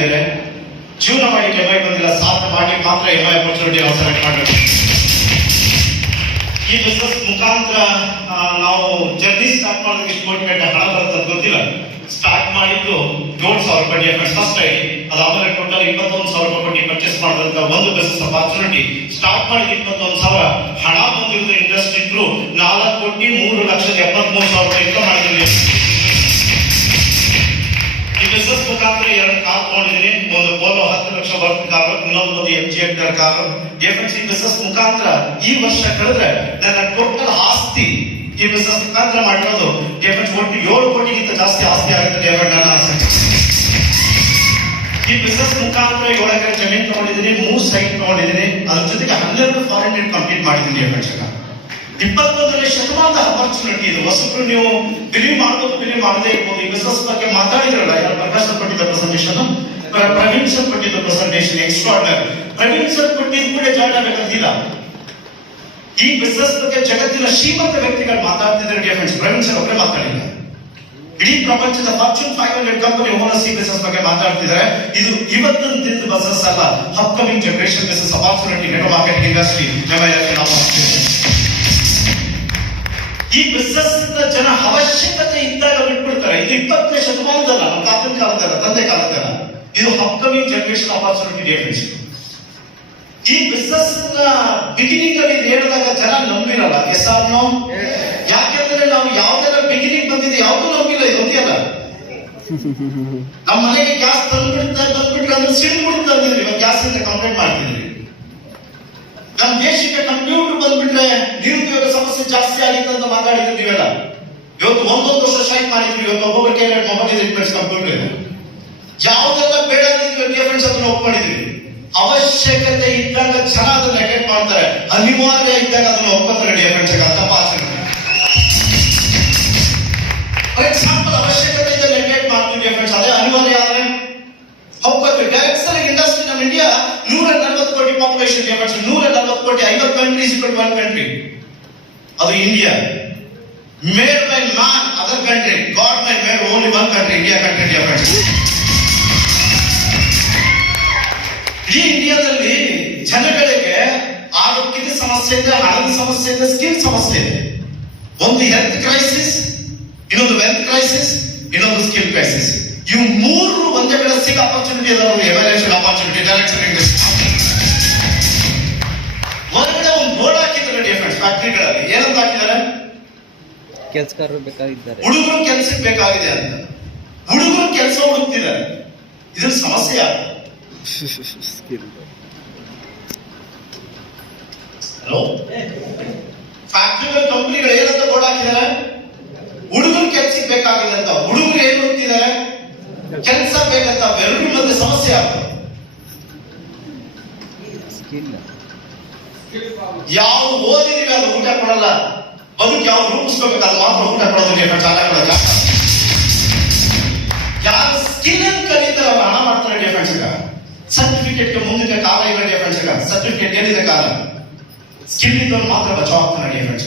ಬೇರೆ. ಜೀವನ ಮಾಡಿ MI ಬಂದಿಲ್ಲ, ಸಾಧನೆ ಮಾಡಿ ಮಾತ್ರ MI ಅಪರ್ಚುನಿಟಿ ಸೆಲೆಕ್ಟ್ ಮಾಡಬೇಕು. ಈ ಬಿಸ್ನೆಸ್ ಮುಖಾಂತರ ನಾವು ಜರ್ನಿ ಸ್ಟಾರ್ಟ್ ಮಾಡೋದಕ್ಕೆ ಎಷ್ಟು ಮೋಟಿವೇಟ್ ಹಣ ಬರುತ್ತೆ ಅಂತ ಗೊತ್ತಿಲ್ಲ. ಸ್ಟಾರ್ಟ್ ಮಾಡಿದ್ದು 7,000 ರೂಪಾಯಿ ಡಿಫರೆನ್ಸ್ ಫಸ್ಟ್ ಆಗಿ, ಅದಾದ್ಮೇಲೆ ಟೋಟಲ್ 21,000 ರೂಪಾಯಿ ಕೊಟ್ಟು ಪರ್ಚೇಸ್ ಮಾಡಿದಂತ ಒಂದು ಬಿಸ್ನೆಸ್ ಅಪರ್ಚುನಿಟಿ. ಸ್ಟಾರ್ಟ್ ಮಾಡಿ 21,000 ಹಣ ಬಂದಿರೋದು ಇಂಡಸ್ಟ್ರಿ ಇದ್ರು 4,03,73,000 ರೂಪಾಯಿ ಇನ್ಕಮ್ ಮಾಡಿದ್ದೀನಿ. ಈ ಬಿಸ್ನೆಸ್ ಮುಖಾಂತರ 2 ಕಾರ್ ತಗೊಂಡಿದ್ದೀನಿ. ಒಂದು ಪೋಲೋ 10 ಲಕ್ಷ ಬರ್ತ್ ಕಾರು, ಇನ್ನೊಂದು MG Hector ಕಾರು. ಈ ಬಿಸ್ನೆಸ್ ಮುಖಾಂತರ ಈ ವರ್ಷ ಕಳೆದ್ರೆ ನನ್ನ ಟೋಟಲ್ ಆಸ್ತಿ ಈ ಬಿಸ್ನೆಸ್ ಮುಖಾಂತರ ಮಾಡಿರೋದು ಒಟ್ಟು 7 ಕೋಟಿಗಿಂತ ಜಾಸ್ತಿ ಆಸ್ತಿ ಆಗುತ್ತೆ ನನ್ನ ಆಸೆ. ಈ ಬಿಸ್ನೆಸ್ ಮುಖಾಂತರ 7 ಎಕರೆ ಜಮೀನು ತಗೊಂಡಿದ್ದೀನಿ, 3 ಸೈಟ್ ತಗೊಂಡಿದ್ದೀನಿ. ಅದ್ರ ಜೊತೆಗೆ 12 ಫಾರಿನ್ ನೆಟ್ ಕಂಪ್ಲೀಟ್ ಮಾಡಿದ್ದೀನಿ. 21ನೇ ಶತಮಾನದ ಅಪರ್ಚುನಿಟಿ ಇದು. ಹೊಸಬ್ರು ನೀವು ಬಿಲೀವ್ ಮಾಡಬಹುದು, ಬಿಲೀವ್ ಮಾಡದೇ ಇರ್ಬೋದು. ಈ ಬಿಸ್ನೆಸ್ ಬಗ್ಗೆ ಮಾತಾಡಿದ್ರಲ್ಲ, ಯಾರು ಪ್ರಕಾಶ್ ಸರ್ ಕೊಟ್ಟಿದ್ದ ಪ್ರೆಸೆಂಟೇಷನ್, ಪ್ರವೀಣ್ ಸರ್ ಕೊಟ್ಟಿದ್ದ ಪ್ರೆಸೆಂಟೇಷನ್ ಎಕ್ಸ್ಟ್ರಾರ್ಡಿನರಿ. ಪ್ರವೀಣ್ ಸರ್ ಕೊಟ್ಟಿದ್ದು ಕೂಡ ಜಾಯ್ನ್ ಆಗಬೇಕಂತಿಲ್ಲ. ಈ ಬಿಸ್ನೆಸ್ ಬಗ್ಗೆ ಜಗತ್ತಿನ ಶ್ರೀಮಂತ ವ್ಯಕ್ತಿಗಳು ಮಾತಾಡ್ತಿದ್ದಾರೆ. ಪ್ರವೀಣ್ ಸರ್ ಒಬ್ಬರೇ ಮಾತಾಡಿಲ್ಲ, ಇಡೀ ಪ್ರಪಂಚದ ಫಾರ್ಚೂನ್ 500 ಕಂಪನಿ ಓನರ್ಸ್ ಈ ಬಿಸ್ನೆಸ್ ಬಗ್ಗೆ ಮಾತಾಡ್ತಿದ್ದಾರೆ. ಇದು ಇವತ್ತಿನ ದಿನದ ಬಿಸ್ನೆಸ್ ಅಲ್ಲ, upcoming generation business opportunity. Net marketing industry ಈ ಬಿಸ್ನೆಸ್ ಜನ ಅವಶ್ಯಕತೆ ಇದ್ದಾಗ ಬಿಟ್ಬಿಡ್ತಾರೆ. ಇದು 20ನೇ ಶತಮಾನದಲ್ಲ, ನಮ್ಮ ತಾತನ ಕಾಲದಲ್ಲ, ತಂದೆ ಕಾಲದಲ್ಲ. ಇದು ಅಪ್ಕಮಿಂಗ್ ಜನರೇಷನ್ ಅಪರ್ಚುನಿಟಿ ಡಿಫರೆನ್ಸ್. ಈ ಬಿಸ್ನೆಸ್ ಬಿಗಿನಿಂಗ್ ಅಲ್ಲಿ ಹೇಳಿದಾಗ ಜನ ನಂಬಿರಲ್ಲ. S R no? ಯಾಕೆಂದ್ರೆ ನಾವು ಯಾವ್ದೆಲ್ಲ ಬಿಗಿನಿಂಗ್ ಬಂದಿದೆ ಯಾವ್ದು ನಂಬಿಲ್ಲ. ಇದು ಗೊತ್ತಿಲ್ಲ. ನಮ್ಮ ಮನೆಗೆ ಗ್ಯಾಸ್ ಬಂದ್ಬಿಟ್ರೆ ಅಂದ್ರೆ ಸಿಡಿದ್ಬಿಡುತ್ತೆ ಅಂದಿದ್ರಿ, ಇವತ್ತು ಗ್ಯಾಸ್ ಅಂತ ಕಂಪ್ಲೇಂಟ್ ಮಾಡ್ತಿದ್ರಿ. ನಮ್ಮ ದೇಶಕ್ಕೆ ಕಂಪ್ಯೂಟರ್ ಬಂದ್ಬಿಟ್ರೆ ನಿರುದ್ಯೋಗ ಸಮಸ್ಯೆ ಜಾಸ್ತಿ ಆಗಿತ್ತು ಅಂತ ಮಾತಾಡಿದ್ವಿ ನೀವೆಲ್ಲ. ಇವತ್ತು 1 ವರ್ಷ ಸ್ಟ್ರೈಕ್ ಮಾಡಿದ್ವಿ. ಇವತ್ತು ಒಬ್ಬೊಬ್ಬರ ಕೈಯಲ್ಲಿ ಮೊಬೈಲ್ ಇಟ್ಬಿಟ್ಟು ಕಂಪ್ಯೂಟರ್ ಯಾವ್ದೆಲ್ಲ ಬೇಡ ಅಂದಿದ್ವಿ, ಡಿಫರೆನ್ಸ್ ಅದನ್ನ ಒಪ್ಕೊಂಡಿದ್ವಿ. ಅವಶ್ಯಕತೆ ಇದ್ದಾಗ ಜನ ಅದನ್ನ ನೆಗೆಟ್ ಮಾಡ್ತಾರೆ, ಅನಿವಾರ್ಯ ಇದ್ದಾಗ ಅದನ್ನ ಒಪ್ಕೊತಾರೆ. ಡಿಫರೆನ್ಸ್ ತಪಾಸಣೆ ಫಾರ್ ಎಕ್ಸಾಂಪಲ್, ಅವಶ್ಯಕತೆ ಇದ್ದಾಗ ನೆಗೆಟ್ ಮಾಡ್ತೀವಿ ಡಿಫರೆನ್ಸ್, ಅದೇ ಅನಿವಾರ್ಯ ಆದ್ರೆ ಒಪ್ಕೊತೀವಿ. ಡೈರೆಕ್ಟ್ ಇಂಡಸ್ಟ್ರಿ ನಮ್ಮ ಇಂಡಿಯಾ 140 ಕೋಟಿ ಪಾಪ್ಯುಲೇಷನ್ ಡಿಫರೆನ್ಸ್, 140 ಕೋಟಿ, 50 ಕಂಟ್ರೀಸ್ ಇಕ್ವಲ್ 1 ಕಂಟ್ರಿ. ಅದು India. Made by man other country, god by made only 1 country, India country difference. ಈ ಇಂಡಿಯಾದಲ್ಲಿ ಜನಗಳಿಗೆ ಆರೋಗ್ಯದ ಸಮಸ್ಯೆ ಇದೆ, ಹಣದ ಸಮಸ್ಯೆ ಇದೆ, ಸ್ಕಿಲ್ ಸಮಸ್ಯೆ ಇದೆ. ಒಂದು ಹೆಲ್ತ್ ಕ್ರೈಸಿಸ್, ಇನ್ನೊಂದು ವೆಲ್ತ್ ಕ್ರೈಸಿಸ್, ಇನ್ನೊಂದು ಸ್ಕಿಲ್ ಕ್ರೈಸಿಸ್. ಇವು 3 ಒಂದೇ ಕಡೆ ಸಿಗ ಅಪರ್ಚುನಿಟಿ ಅದಾವ. ಎವಾಲ್ಯೂಯೇಷನ್ ಅಪರ್ಚುನಿಟಿ, ಡೈರೆಕ್ಷನ್ ಹೊರಗಡೆ ಒಂದು ಬೋರ್ಡ್ ಹಾಕಿದ್ದಾರೆ ಡಿಫರೆನ್ಸ್ ಫ್ಯಾಕ್ಟರಿಗಳಲ್ಲಿ. ಏನಂತ ಹಾಕಿದ್ದಾರೆ? ಕೆಲಸಗಾರರು ಬೇಕಾಗಿದ್ದಾರೆ, ಹುಡುಗರು ಕೆಲಸಕ್ಕೆ ಬೇಕಾಗಿದೆ ಅಂತ. ಹುಡುಗರು ಕೆಲಸ ಹುಡುಕ್ತಿದ್ದಾರೆ. ಇದ್ರ ಸಮಸ್ಯೆ ಯಾರು? ಹಲೋ, ಫ್ಯಾಕ್ಟರಿಗಳ ಕಂಪನಿಗಳು ಏನಂತ ಬೋರ್ಡ್ ಹಾಕಿದ್ದಾರೆ? ಹುಡುಗರು ಕೆಲ್ಸಕ್ಕೆ ಬೇಕಾಗಿದೆ ಅಂತ. ಹುಡುಗರು ಏನ್ ಹೋಗ್ತಿದ್ದಾರೆ? ಕೆಲಸ ಬೇಕಂತ. ಅವೆರಡರ ಮಧ್ಯೆ ಸಮಸ್ಯೆ ಆಗ್ತದೆ. ಯಾವ ಓದಿದೀವಿ ಅದು ಊಟ ಕೊಡಲ್ಲ. ಬದುಕು ಯಾವ್ದು ರೂಪಿಸ್ಕೋಬೇಕು ಅದು ಮಾತ್ರ ಊಟ ಕೊಡೋದಕ್ಕೆ ಚಾಲಕಗಳ ಯಾರು ಸ್ಕಿಲ್ ಅನ್ನು ಕಲಿತಾರೆ ಅವ್ರು ಹಣ ಮಾಡ್ತಾರೆ. ಡಿಫೆನ್ಸ್ ಸರ್ಟಿಫಿಕೇಟ್ಗೆ ಮುಂದಕ್ಕೆ ಕಾಲ ಇಲ್ಲ. ಡಿಫೆನ್ಸ್ ಸರ್ಟಿಫಿಕೇಟ್ ಏನಿದೆ ಕಾಲ, ಸ್ಕಿಲ್ ಇದ್ದವ್ರು ಮಾತ್ರ ಬಚಾವ್ ಆಗ್ತಾನೆ. ಡಿಫೆನ್ಸ್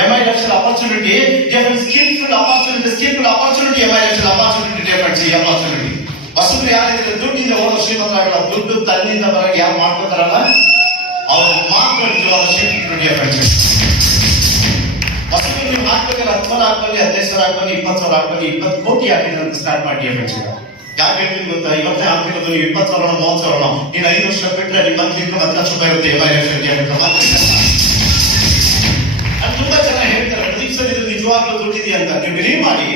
MI ಲಕ್ಷದ opportunity, defence skilful opportunity, skilful opportunity, MI ಲಕ್ಷದ ಅಪರ್ಚುನಿಟಿ, ಡಿಫೆನ್ಸ್ ಈ ಅಪರ್ಚುನಿಟಿ. ಹೊಸಬ್ರು ಯಾರಿದ್ರೆ ದುಡ್ಡಿಂದ ಹೋದ ಶ್ರೀಮಂತರಾಗಲ್ಲ. ದುಡ್ಡು ತನ್ನಿಂದ ಬರಕ್ಕೆ ಯಾರು ಮಾಡ್ಕೋತಾರಲ್ಲ ಅವ್ರು ಮಾತ್ರ ನಿಜವಾದ ಶ್ರೀಮಂತರು. ಡಿಫೆನ್ಸ್ ಹೊಸಬ್ರು ನೀವು ಹಾಕ್ಬೇಕಲ್ಲ, 10,000 ಹಾಕ್ಬನ್ನಿ, 15,000 ಹಾಕ್ಬನ್ನಿ, 20,000 ಹಾಕ್ಬನ್ನಿ, 20 ಕೋಟಿ ಹಾಕಿದ್ರೆ ಅಂತ ಸ್ಟಾರ್ಟ್ ಮಾಡಿ. ಡಿಫೆನ್ಸ್ ಯಾಕೆ ಹೇಳ್ತೀನಿ ಗೊತ್ತಾ? ಇವತ್ತೇ ಹಾಕಿರೋದು ನೀವು 20,000 30,000, ನೀನು 5 ವರ್ಷ ಬಿಟ್ಟರೆ ನಿಮ್ಮ ಮಂತ್ಲಿ ಇನ್ಕಮ್ 10 ಲಕ್ಷ ರೂಪಾಯಿ ಇರುತ್ತೆ. MI ತುಂಬಾ ಜನ ಹೇಳ್ತಾರೆ ಪ್ರದೀಪ್ ಸರ್ ಇದು ನಿಜವಾಗ್ಲೂ ದುಡ್ಡಿದೆ ಅಂತ. ನೀವು ಬಿಲೀವ್ ಮಾಡಿ.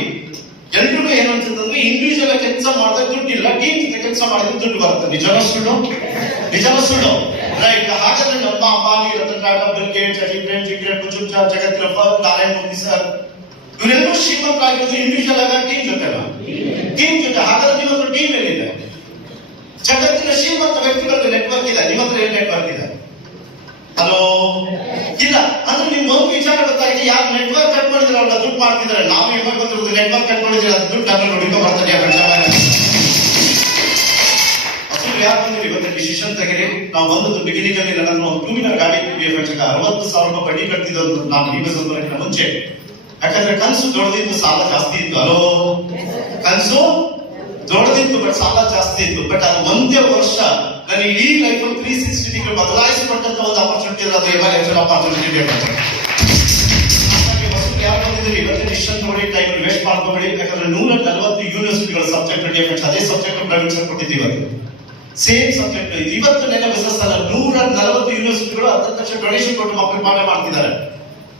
ಎಲ್ರಿಗೂ ಏನಂತಂದ್ರೆ ಇಂಡಿವಿಜುವಲ್ ಕೆಲಸ ಮಾಡಿದ್ರೆ ದುಡ್ಡಿಲ್ಲ, ಟೀಮ್ ಜೊತೆ ಕೆಲಸ ಮಾಡಿದ್ರೆ ದುಡ್ಡು ಬರುತ್ತೆ. ನಿಜನ ಸುಳ್ಳು? ನಿಜನ ಸುಳ್ಳು? ರೈಟ್. ಹಾಗಾದ್ರೆ ನಮ್ಮ ಅಂಬಾನಿ, ರತನ್ ಟಾಟಾ, ಬಿಲ್ ಗೇಟ್ಸ್, ಜಗತ್ತಿನ ನಾರಾಯಣ್ ಮೋದಿ ಸರ್ ಇವರೆಲ್ಲರೂ ಶ್ರೀಮಂತರಾಗಿರೋದು ಇಂಡಿವಿಜುವಲ್ ಆಗ ಟೀಮ್ ಜೊತೆ ಅಲ್ಲ, ಟೀಮ್ ಜೊತೆ. ಹಾಗಾದ್ರೆ ನಿಮ್ಮ ಹತ್ರ ಟೀಮ್ ಏನಿದೆ? ಜಗತ್ತಿನ ಶ್ರೀಮಂತ ವ್ಯಕ್ತಿಗಳ ನೆಟ್ವರ್ಕ್ ಇದೆ, ನಿಮ್ಮ ಹತ್ರ ಏನ್ ನೆಟ್ವರ್ಕ್ ಇದೆ? ಹಲೋ, ಇಲ್ಲ ಅಂದ್ರೆ ನಿಮ್ಗೆ ಒಂದು ವಿಚಾರ ಗೊತ್ತಾಗಿದೆ. ಯಾರು ನೆಟ್ವರ್ಕ್ ಕಟ್ಕೊಂಡಿದ್ರೆ ಅವ್ರನ್ನ ದುಡ್ಡು ಮಾಡ್ತಿದ್ದಾರೆ. ನಾವು ಇವಾಗ ಗೊತ್ತಿರೋದು ನೆಟ್ವರ್ಕ್ ಕಟ್ಕೊಂಡಿದ್ರೆ ಅದು ದುಡ್ಡು ಡಬಲ್ ಹುಡುಕ ಬರ್ತದೆ. ಯಾರು ಬಂದಿರಿ ಇವತ್ತು ಡಿಸಿಷನ್ ತೆಗಿರಿ. ನಾವು ಬಂದದ್ದು ಬಿಗಿನಿಂಗ್ ಅಲ್ಲಿ ನನ್ನ ಒಂದು 2 ವೀಲರ್ ಗಾಡಿ 60,000 ರೂಪಾಯಿ ಬಡ್ಡಿ ಕಟ್ತಿದ್ದು ನಾನು ಈ ಬಸ್ ಬರೋಕ್ಕಿಂತ ಮುಂಚೆ. ಯಾಕಂದ್ರೆ ಕನಸು ದೊಡ್ಡದಿದ್ದು, ಸಾಲ ಜಾಸ್ತಿ ಇತ್ತು. ಹಲೋ, ಕನಸು ದೊಡ್ಡದಿತ್ತು, ಬಟ್ ಸಾಲ ಜಾಸ್ತಿ ಇತ್ತು. ಬಟ್ ಅದು ಒಂದೇ ವರ್ಷ ನನ್ನ ಇಡೀ ಲೈಫ್ 360 ಡಿಗ್ರಿ ಬದಲಾಯಿಸಿಕೊಂಡಂತ ಒಂದು ಆಪರ್ಚುನಿಟಿ ಇರೋದು ಎಮರ್ಜೆನ್ಸಿ ಆಪರ್ಚುನಿಟಿ. ಯಾರು ಬಂದಿದ್ದೀರಿ ಇವತ್ತು ಡಿಸಿಷನ್ ತಗೊಳ್ಳಿ, ಟೈಮ್ ವೇಸ್ಟ್ ಮಾಡ್ಕೋಬೇಡಿ. ಯಾಕಂದ್ರೆ 140 ಯೂನಿವರ್ಸಿಟಿಗಳ ಸಬ್ಜೆಕ್ಟ್ ಡಿಫೆನ್ಸ್ ಅದೇ ಸಬ್ಜೆಕ್ಟ್ ಪ್ರೈವೇಟ್ ಕೊಟ್ಟಿದ್ದೀವಿ. ಇವತ್ತು ಸೇಮ್ ಸಬ್ಜೆಕ್ಟ್ ಇವತ್ತು ನೆನೆ ಬಿಸಿನೆಸ್ ಅಲ್ಲ 140 ಯೂನಿವರ್ಸಿಟಿಗಳು 10 ಲಕ್ಷ ಡೊನೇಷನ್ ಕೊಟ್ಟು ಮಕ್ಕಳು ಪಾಠ ಮಾಡ್ತಿದ್ದಾರೆ.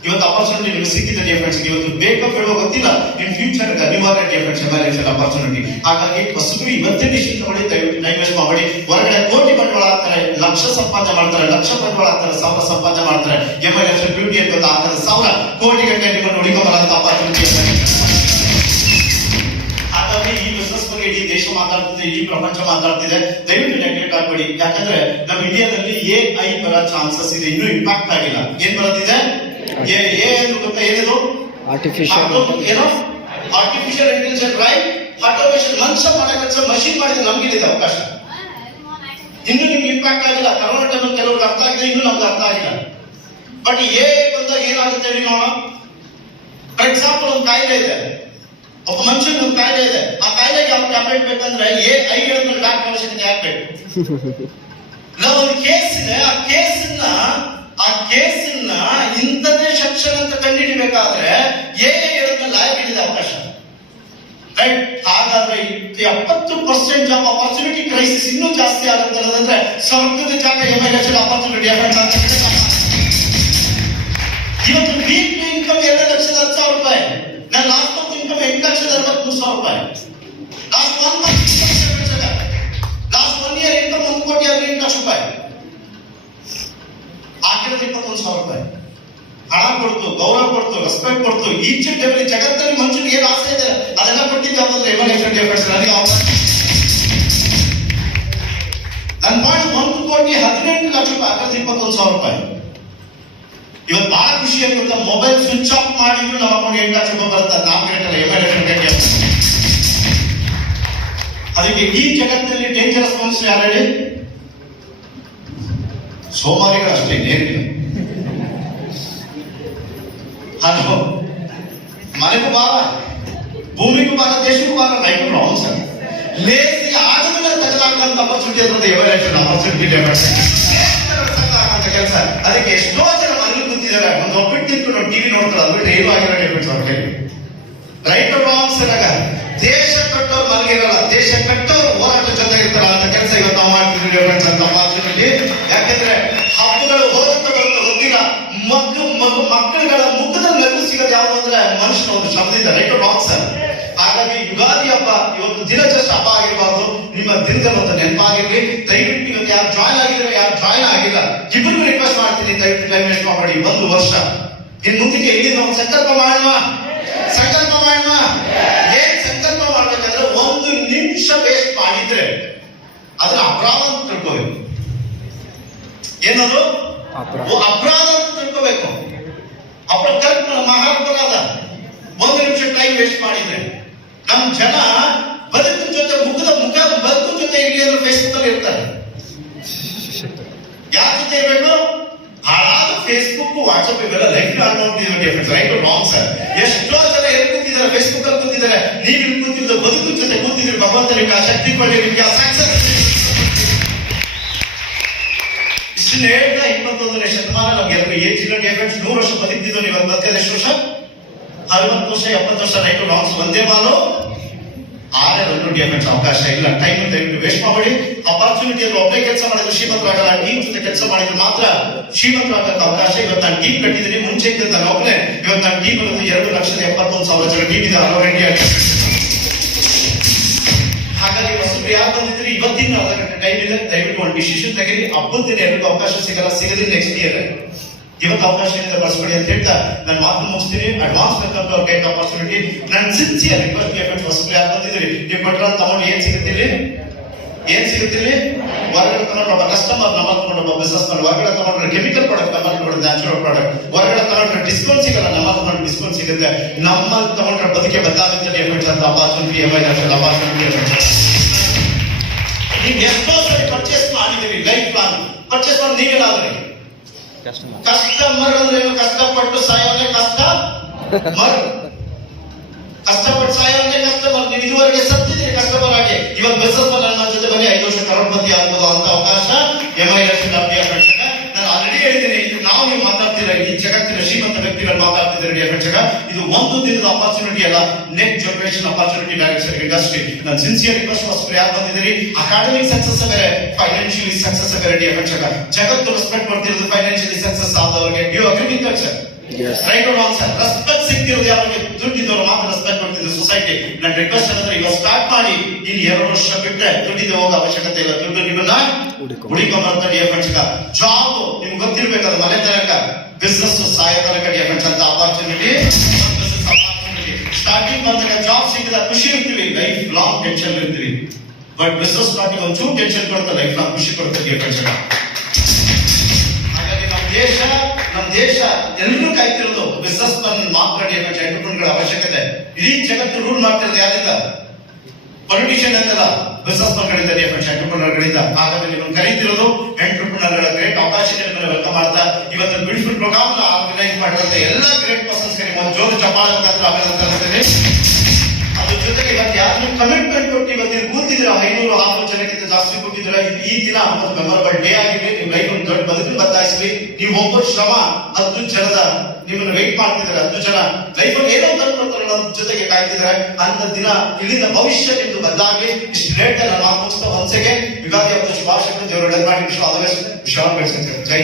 ಇವತ್ತು ಅಪರ್ಚುನಿಟಿ ನಿಮಗೆ ಸಿಕ್ಕಿದೆ ಡಿಫೆನ್ಸ್. ಇವತ್ತು ಬೇಕೋ ಬೇಡೋ ಗೊತ್ತಿಲ್ಲ, ಇನ್ ಫ್ಯೂಚರ್ ಅನಿವಾರ್ಯ ಡಿಫೆನ್ಸ್ ಎಮರ್ಜೆನ್ಸಿ ಆಪರ್ಚುನಿಟಿ. ಹಾಗಾಗಿ ಹೊಸಬರು ಇವತ್ತೇ ಡಿಸಿಷನ್ ತಗೊಳ್ಳಿ, ದಯವಿಟ್ಟು ಟೈಮ್ ವೇಸ್ಟ್ ಮಾಡಬೇಡಿ. ಹೊರಗಡೆ ಕೋಟಿ ಬಂಡವಾಳ ಆಗ್ತಾರೆ, ಲಕ್ಷ ಸಂಪಾದನೆ ಮಾಡ್ತಾರೆ, ಲಕ್ಷ ಬಂಡವಾಳ ಆಗ್ತಾರೆ, ಸಾವಿರ ಸಂಪಾದನೆ ಮಾಡ್ತಾರೆ. ಎಮರ್ಜೆನ್ಸಿ ಬ್ಯೂಟಿ ಅಂತ ಆಗ್ತಾರೆ, ಸಾವಿರ ಕೋಟಿ ಗಂಟೆ ನಿಮ್ಮನ್ನು ಉಳಿಕೊಂಬರಂತ ಅಪರ್ಚುನಿಟಿ. ಹಾಗಾಗಿ ಈ ಬಿಸಿನೆಸ್ ಬಗ್ಗೆ ಇಡೀ ದೇಶ ಮಾತಾಡ್ತಿದೆ, ಇಡೀ ಪ್ರಪಂಚ ಮಾತಾಡ್ತಿದೆ. ದಯವಿಟ್ಟು ನೆಗ್ಲೆಕ್ಟ್ ಆಗ್ಬೇಡಿ. ಯಾಕಂದ್ರೆ ನಮ್ಮ ಇಂಡಿಯಾದಲ್ಲಿ AI ಬರೋ ಚಾನ್ಸಸ್ ಇದೆ, ಇನ್ನೂ ಇಂಪ್ಯಾಕ್ಟ್ ಆಗಿಲ್ಲ. ಏನ್ ಬರೋದಿದೆ? ಗೊತ್ತಾ ಏನಿದು? ಆರ್ಟಿಫಿಷಿಯಲ್ ಏನೋ ಆರ್ಟಿಫಿಷಿಯಲ್ ಇಂಟೆಲಿಜೆನ್ಸ್, ರೈಟ್? ಆಟೋಮೇಷನ್. ಮನುಷ್ಯ ಮಾಡೋ ಕೆಲಸ ಮಷೀನ್ ಮಾಡಿದ್ರೆ ನಮ್ಗಿದೆ ಅವಕಾಶ. ಇನ್ನು ನಿಮ್ಗೆ ಇಂಪ್ಯಾಕ್ಟ್ ಆಗಿಲ್ಲ. ಕರೋನಾ ಟೈಮಲ್ಲಿ ಕೆಲವ್ರಿಗೆ ಅರ್ಥ ಆಗಿದೆ, ಇನ್ನು ನಮ್ಗೆ ಅರ್ಥ ಆಗಿಲ್ಲ. ಬಟ್ ಬಂದಾಗ ಏನಾಗುತ್ತೆ ಹೇಳಿ ನೋಡೋಣ. ಫಾರ್ ಎಕ್ಸಾಂಪಲ್ ಒಂದು ಕಾಯಿಲೆ ಇದೆ, ಒಬ್ಬ ಮನುಷ್ಯನಿಗೆ ಒಂದು ಕಾಯಿಲೆ ಇದೆ. ಆ ಕಾಯಿಲೆಗೆ ಯಾವ ಟ್ಯಾಬ್ಲೆಟ್ ಬೇಕಂದ್ರೆ AI ಹೇಳಿದ್ಮೇಲೆ ಡಾಕ್ಟರ್ ಅವಶ್ಯಕತೆ ಆಗ್ಬೇಕು. ನಾವು ಒಂದು ಕೇಸ್ ಇದೆ, ಆ ಕೇಸನ್ನ ಇಂಥದೇ ಸೆಕ್ಷನ್ ಅಂತ ಕಂಡುಹಿಡಿಬೇಕಾದ್ರೆ AI ಹೇಳಿದ್ಮೇಲೆ ಲಾಯರ್ ಹೇಳಿದ ಅವಕಾಶ, ರೈಟ್? ಹಾಗಾದ್ರೆ 70% ಜಾಬ್ ಆಪರ್ಚುನಿಟಿ ಕ್ರೈಸಿಸ್ ಇನ್ನೂ ಜಾಸ್ತಿ ಆಗುತ್ತೆ ಅಂದ್ರೆ ಸ್ವರ್ಗದ ಜಾಗ ಎಮರ್ಜೆನ್ಸಿ ಆಪರ್ಚುನಿಟಿ. ಇವತ್ತು ವೀಕ್ಲಿ ಇನ್ಕಮ್ 2,10,00,000 ರೂಪಾಯಿ. ನನ್ನ ಲಾಸ್ಟ್ ಮಂತ್ ಇನ್ಕಮ್ 8,63,000 ರೂಪಾಯಿ. Last 1 month last 1 year income 1,18,00,000 ರೂಪಾಯಿ. ಆಗಿರೋದು 21,000 ರೂಪಾಯಿ. ಹಣ ಕೊಡ್ತು, ಗೌರವ ಕೊಡ್ತು, ರೆಸ್ಪೆಕ್ಟ್ ಕೊಡ್ತು. ಈಚೆ ಡೆವಲಿ ಜಗತ್ತಲ್ಲಿ ಮನುಷ್ಯನಿಗೆ ಏನು ಆಸೆ ಇದೆ ಅದೆಲ್ಲ ಕೊಟ್ಟಿದ್ದೆ ಅಂದ್ರೆ ಎಮರ್ಜೆನ್ಸಿ ಡಿಫೆನ್ಸ್. ನನಗೆ ನನ್ನ ಪಾಯಿಂಟ್ 1,18,00,000 ರೂಪಾಯಿ. ಆಗಿರೋದು 21,000 ರೂಪಾಯಿ. ಇವತ್ತು ಬಹಳ ಖುಷಿ ಆಗುತ್ತೆ. ಮೊಬೈಲ್ ಸ್ವಿಚ್ ಆಫ್ ಮಾಡಿದ್ರು ನಮ್ಮ ಅಕೌಂಟ್ 8,00,000 ರೂಪಾಯಿ ಬರುತ್ತೆ. ನಾವು ಕೇಳ್ತಾರೆ ಎಮರ್ಜೆನ್ಸಿ. ಅದಕ್ಕೆ ಈ ಜಗತ್ತಿನಲ್ಲಿ ಡೇಂಜರಸ್ ಮನುಷ್ಯ ಯಾರು ಹೇಳಿ? ಸೋಮಾರಿಗಳು ಅಷ್ಟೇ, ನೇರಿಲ್ಲ. ಹಲೋ, ಮನೆಗೂ ಬಾರ, ಭೂಮಿಗೂ ಬಾರ, ದೇಶಕ್ಕೂ ಬಾರ, ರೈಟ್ ರಾಂಗ್ ಸರ್. ಲೇಸಿ ಆದಮೇಲೆ ತಗಲಾಕಂತ ಅಪರ್ಚುನಿಟಿ ಅಂದ್ರೆ ಎಮರ್ಜೆನ್ಸಿ ಆಪರ್ಚುನಿಟಿ ಕೆಲಸ. ಅದಕ್ಕೆ ಎಷ್ಟೋ ಜನ ಮನೇಲಿ ಕೂತಿದ್ದಾರೆ, ಒಂದು ಒಬ್ಬಿಟ್ಟು ತಿಳ್ಕೊಂಡು ಟಿವಿ ನೋಡ್ತಾರೆ, ಅದು ಬಿಟ್ಟು ಏನು ಆಗಿರೋ ಡಿಫೆನ್ಸ್ ಅವ್ರ ಕೈಲಿ. Right wrong sir. ದೇಶ ಕಟ್ಟೋರು ಮಲಗಿರಲ್ಲ, ದೇಶ ಕಟ್ಟೋರು ಹೋರಾಟ ಜೊತೆ ಇರ್ತಾರ ಅಂತ ಕೆಲಸ ಇವತ್ತು ನಾವು ಮಾಡ್ತಿದ್ವಿ ಡಿಫೆನ್ಸ್ ಅಂತ ಅಪರ್ಚುನಿಟಿ. ಯಾಕಂದ್ರೆ ಹಬ್ಬಗಳು ಹೋದಂತ ಬರುತ್ತೆ ಗೊತ್ತಿಲ್ಲ. ಮಕ್ಕಳುಗಳ ಮುಖದ ನಗು ಸಿಗೋದು ಯಾವುದು ಅಂದ್ರೆ ಮನುಷ್ಯನ ಒಂದು ಶಬ್ದದಿಂದ. Right wrong sir. ಹಾಗಾಗಿ ಯುಗಾದಿ ಹಬ್ಬ ಇವತ್ತು ದಿನ ಜಸ್ಟ್ ಹಬ್ಬ ಆಗಿರಬಾರ್ದು, ನಿಮ್ಮ ದಿನದಲ್ಲಿ ಒಂದು ನೆನಪಾಗಿರ್ಲಿ. ದಯವಿಟ್ಟು ಇವತ್ತು ಯಾರು ಜಾಯ್ನ್ ಆಗಿದ್ರೆ, ಯಾರು ಜಾಯ್ನ್ ಆಗಿಲ್ಲ, ಇಬ್ಬರಿಗೂ ರಿಕ್ವೆಸ್ಟ್ ಮಾಡ್ತೀನಿ, ದಯವಿಟ್ಟು ಟೈಮ್ ವೇಸ್ಟ್ ಮಾಡಬೇಡಿ. 1 ವರ್ಷ ಇನ್ನು ಮುಂದಕ್ಕೆ ಇಲ್ಲಿ ನಾವು ಸಂಕಲ್ಪ ಮಾಡುವ. ಏನ್ ಸಂಕಲ್ಪ ಮಾಡ್ಬೇಕಂದ್ರೆ 1 ನಿಮಿಷ ವೇಸ್ಟ್ ಮಾಡಿದ್ರೆ ಅದನ್ನ ಅಪರಾಧ ಅಂತ ತಿಳ್ಕೋಬೇಕು. ಏನದು ಅಪರಾಧ ಅಂತ ತಿಳ್ಕೋಬೇಕು. ಕಲ್ಪನ ಮಹಾಪರಾಧ. 1 ನಿಮಿಷ ಟೈಮ್ ವೇಸ್ಟ್ ಮಾಡಿದ್ರೆ ನಮ್ ಜನ ಬದುಕಿನ ಜೊತೆ ಬದುಕಿನ ಜೊತೆ ಇಲ್ಲಿ ಅಂದ್ರೆ ಫೇಸ್ಬುಕ್ ಅಲ್ಲಿ ಇರ್ತಾರೆ. ಯಾರ ಜೊತೆ ಇರಬೇಕು? ಹಾಳಾದ ಫೇಸ್ಬುಕ್, ವಾಟ್ಸ್ಆಪ್ ಇವೆಲ್ಲ life defence. Right wrong sir. ಎಷ್ಟೋ ಜನ ಎಲ್ಲಿ ಕೂತಿದ್ದಾರೆ? ಫೇಸ್ಬುಕ್ ಅಲ್ಲಿ ಕೂತಿದ್ದಾರೆ. ನೀವು ಇಲ್ಲಿ ಕೂತಿದ್ದು ಬದುಕಿನ ಜೊತೆ ಕೂತಿದ್ರೆ ಭಗವಂತ ನಿಮ್ಗೆ ಆ ಶಕ್ತಿ ಕೊಡಿ, ನಿಮ್ಗೆ ಆ ಸಕ್ಸಸ್. ಇಷ್ಟು ಹೇಳ್ದ 21ನೇ ಶತಮಾನ ನಮ್ಗೆಲ್ಲರೂ ಏಜಿನ ಡಿಫೆನ್ಸ್ 100 ವರ್ಷ ಬದುಕಿದ್ದು. ನೀವು ಬದುಕಿದ ಎಷ್ಟು ವರ್ಷ? 60 ವರ್ಷ, 70 ವರ್ಷ. ರೈಟ್ ರಾಂಗ್ಸ್ ಒಂದೇ ಬಾಲು. ಆದ್ರೆ ಡಿಫೆನ್ಸ್ ಅವಕಾಶ ಇಲ್ಲ. ಟೈಮ್ ದಯವಿಟ್ಟು ವೇಸ್ಟ್ ಮಾಡಬೇಡಿ. ಅಪರ್ಚುನಿಟಿ ಅಂದ್ರೆ ಒಬ್ಬರೇ ಕೆಲಸ ಮಾಡಿದ್ರು ಶ್ರೀಮಂತರಾಗಲ್ಲ, ಟೀಮ್ ಜೊತೆ ಕೆಲಸ ಮಾಡಿದ್ರೆ ಮಾತ್ರ ಶ್ರೀಮಂತರಾಗಕ್ಕೆ ಅವಕಾಶ. ಇವತ್ತು ನಾನು ಟೀಮ್ ಕಟ್ಟಿದ್ದೀನಿ, ಮುಂಚೆ ಇದ್ದಂತ ಒಬ್ಬನೇ. ಇವತ್ತು ನನ್ನ ಟೀಮ್ ಅನ್ನೋದು 2,71,000 ಜನ ಟೀಮ್ ಇದೆ ಆಲ್ ಓವರ್ ಇಂಡಿಯಾ. ಹಾಗಾಗಿ ಹೊಸಬ್ರು ಯಾರು ಬಂದಿದ್ರಿ ಇವತ್ತಿನ ಅರ್ಧ ಗಂಟೆ ಟೈಮ್ ಇದೆ, ದಯವಿಟ್ಟು ಒಂದು ಡಿಸಿಷನ್ ತೆಗೀರಿ. ಹಬ್ಬದ ದಿನ ಎಲ್ಲರಿಗೂ ಅವಕಾಶ ಸಿಗದಿಲ್ಲ ನೆಕ್ಸ್ಟ್ ಇಯರ್. ಇವತ್ತು ಅವಕಾಶ ಬಳಸ್ಕೊಳ್ಳಿ ಅಂತ ಹೇಳ್ತಾ ನಾನು ಮಾತು ಮುಗಿಸ್ತೀನಿ. Advance welcome to gate opportunity. ನನ್ನ ಸಿನ್ಸಿಯರ್ ರಿಕ್ವೆಸ್ಟ್ ಹೊಸಬ್ರು ಯಾರು ಬಂದಿದ್ರಿ, ನೀವು ಪೆಟ್ರೋಲ್ ತಗೊಂಡು ಏನ್ ಸಿಗುತ್ತಿಲ್ಲಿ? ಹೊರಗಡೆ ತಗೊಂಡ್ರೆ ಒಬ್ಬ ಕಸ್ಟಮರ್ ನಂಬರ್ ತಗೊಂಡು ಒಬ್ಬ ಬಿಸ್ನೆಸ್ ಮ್ಯಾನ್, ಹೊರಗಡೆ ತಗೊಂಡ್ರೆ ಕೆಮಿಕಲ್ ಪ್ರಾಡಕ್ಟ್, ನಂಬರ್ ತಗೊಂಡ್ರೆ ನ್ಯಾಚುರಲ್ ಪ್ರಾಡಕ್ಟ್, ಹೊರಗಡೆ ತಗೊಂಡ್ರೆ ಡಿಸ್ಕೌಂಟ್ ಸಿಗಲ್ಲ, ನಂಬರ್ ತಗೊಂಡ್ರೆ ಡಿಸ್ಕೌಂಟ್ ಸಿಗುತ್ತೆ. ನಮ್ಮಲ್ಲಿ ತಗೊಂಡ್ರೆ ಬದುಕೆ ಬದಲಾಗುತ್ತೆ ಡಿಫೆನ್ಸ್ ಅಂತ ಅಪರ್ಚುನಿಟಿ. ನೀವು ಎಷ್ಟೋ ಸರಿ ಪರ್ಚೇಸ್ ಮಾಡಿದ್ದೀರಿ, ಲೈಫ್ ಪ್ಲಾನ್ ಪರ್ಚೇಸ್ ಮಾಡಿ ನೀವೇನಾದ್ರಿ ಕಸ್ಟಮರ್ ಅಂದ್ರೆ ಕಷ್ಟಪಟ್ಟು ಸಾಯೋನೆ ಕಷ್ಟ ಮರ್. ಕಷ್ಟಪಟ್ಟು ಸಾಯೋದೇ ಕಸ್ಟಮರ್. ನೀವು ಇದುವರೆಗೆ ಸತ್ತಿದ್ದೀರಿ ಕಸ್ಟಮರ್ ಆಗಿ. ಇವತ್ತು ಬಿಸ್ನೆಸ್ ನನ್ನ ಜೊತೆ ಬನ್ನಿ 5 ವರ್ಷ ಕರೋಡ್ಪತಿ ಆಗ್ಬೋದು ಅಂತ ಅವಕಾಶ MI ಲಕ್ಷ್ಮಿ ಅಭ್ಯಾಸ. ನಾನು ಆಲ್ರೆಡಿ ಹೇಳಿದ್ದೀನಿ, ನಾವು ನೀವು ಮಾತಾಡ್ತೀರ ಈ ಜಗತ್ತಿನ ಶ್ರೀಮಂತ ವ್ಯಕ್ತಿಗಳು ಮಾತಾಡ್ತಿದ್ದಾರೆ ಅಧ್ಯಕ್ಷಕ. ಇದು ಒಂದು ದಿನದ ಅಪರ್ಚುನಿಟಿ ಅಲ್ಲ, next generation opportunity direction industry. ನಾನು ಸಿನ್ಸಿಯರ್ ರಿಕ್ವೆಸ್ಟ್ ಹೊಸಬ್ರು ಯಾರು ಬಂದಿದ್ದೀರಿ, ಅಕಾಡೆಮಿಕ್ ಸಕ್ಸಸ್ ಬೇರೆ, ಫೈನಾನ್ಷಿಯಲಿ ಸಕ್ಸಸ್ ಬೇರೆ ಅಧ್ಯಕ್ಷಕ. ಜಗತ್ತು ರೆಸ್ಪೆಕ್ಟ್ ಮಾಡ್ತಿರೋದು ಫೈನಾನ್ಷಿಯಲಿ ಸಕ್ಸಸ್ ಆದವರಿಗೆ. You agree with that sir? Right or wrong sir? Respect ಸಿಗ್ತಿರೋದು ಯಾರಿಗೆ? ದುಡ್ಡಿದ್ದವರು ಮಾತ್ರ ರೆಸ್ಪೆಕ್ಟ್ ಮಾಡ್ತಿದ್ರು ಸೊಸೈಟಿ. ನನ್ನ ರಿಕ್ವೆಸ್ಟ್ ಅಂದ್ರೆ ಈಗ ಸ್ಟಾರ್ಟ್ ಮಾಡಿ, ಇನ್ನು 2 ವರ್ಷ ಬಿಟ್ಟರೆ ದುಡ್ಡಿದ್ದು ಹೋಗೋ ಅವಶ್ಯಕತೆ ಇಲ್ಲ. ದುಡ್ಡು ನಿಮ್ಮನ್ನ ಹುಡುಕೊಂಡ್ಬರ್ತಾರೆ ಅಧ್ಯಕ್ಷಕ. ಜಾಬ್ ನಿಮ್ಗೆ ಗೊತ್ತಿರ್ಬೇಕಾದ್ರೆ ಮನೆ ತನಕ, ಬಿಸ್ನೆಸ್ ಸಾಯ ತನಕ ಅಧ್ಯಕ್ಷ ಅಂತ ಅಪರ್ಚುನಿಟಿ. ಸ್ಟಾರ್ಟಿಂಗ್ ಬಂದಾಗ ಜಾಬ್ ಸಿಕ್ಕಿದ ಖುಷಿ ಇರ್ತೀವಿ, ಲೈಫ್ ಲಾಂಗ್ ಟೆನ್ಷನ್ ಇರ್ತೀವಿ. ಬಟ್ ಬಿಸ್ನೆಸ್ ಸ್ಟಾರ್ಟಿಂಗ್ ಒಂಚೂರು ಟೆನ್ಷನ್ ಕೊಡುತ್ತೆ, ಲೈಫ್ ಲಾಂಗ್ ಖುಷಿ ಕೊಡುತ್ತೆ ಅಧ್ಯಕ್ಷಕ. ಹಾಗಾಗಿ ನಮ್ಮ ದೇಶ ಎಲ್ಲರೂ ಕಾಯ್ತಿರೋದು ಬಿಸ್ನೆಸ್ ಮನ್ ಮಾತ್ರ ಎಂಟರ್ಪ್ರೂನ್ಗಳ ಅವಶ್ಯಕತೆ. ಇಡೀ ಜಗತ್ತು ರೂಲ್ ಮಾಡ್ತಿರೋದು ಯಾರಿಂದ? ಪೊಲಿಟಿಷಿಯನ್ ಅಂತಲ್ಲ, ಬಿಸ್ನೆಸ್ ಮನ್ಗಳಿಂದ ಎಂಟರ್ಪ್ರೂನರ್ಗಳಿಂದ. ಹಾಗಾಗಿ ನಿಮ್ಮನ್ನು ಕರೀತಿರೋದು ಎಂಟರ್ಪ್ರೂನರ್ಗಳ ಗ್ರೇಟ್ ಅವಕಾಶಗಳನ್ನು ವೆಲ್ಕಮ್ ಮಾಡ್ತಾ ಇವತ್ತು ಬ್ಯೂಟಿಫುಲ್ ಪ್ರೋಗ್ರಾಮ್ ಆರ್ಗನೈಸ್ ಮಾಡಿರುತ್ತೆ ಎಲ್ಲ ಗ್ರೇಟ್ ಪರ್ಸನ್ಸ್ ಗೆ ಒಂದು ಜೋರು ಚಪ್ಪಾಳೆ ಮುಖಾಂತರ ಅಭಿನಂದನೆ. ಅದ್ರ ಜೊತೆಗೆ ಇವತ್ತು ಯಾರು ಕಮಿಟ್ಮೆಂಟ್ ಕೊಟ್ಟು ಇವತ್ತು ಕೂತಿದ್ರೆ 500-600 ಜನಕ್ಕಿಂತ ಜಾಸ್ತಿ ಕೊಟ್ಟಿದ್ರೆ ಈ ದಿನ ಒಂದು ಮೆಮೊರಬಲ್ ಡೇ ಆಗಿರ್ಲಿ, ನಿಮ್ ಲೈಫ್ ಒಂದು ದೊಡ್ಡ ಬದುಕನ್ನು ಬದಲಾಯಿಸಲಿ. ನೀವು ಒಬ್ಬ ಶ್ರಮ 10 ಜನದ ನಿಮ್ಮನ್ನು ವೆಯ್ಟ್ ಮಾಡ್ತಿದ್ದಾರೆ, 10 ಜನ ಲೈಫ್ ಅಲ್ಲಿ ಏನೋ ತಂದ್ಕೊಡ್ತಾರೆ ಅನ್ನೋದ್ರ ಜೊತೆಗೆ ಕಾಯ್ತಿದ್ದಾರೆ. ಅಂತ ದಿನ ಇಲ್ಲಿಂದ ಭವಿಷ್ಯ ನಿಮ್ದು ಬದಲಾಗಿ ಇಷ್ಟು ಲೇಟ್ ನಾನು ಮುಗಿಸ್ತಾ ಒಂದ್ಸೆಗೆ ಯುಗಾದಿ ಹಬ್ಬದ ಶುಭಾಶಯ ದೇವರು ಒಳ್ಳೆ ಮಾಡಿ ವಿಶ್ವ ಆದ ವಿಶ್ವಾಸ ಜೈ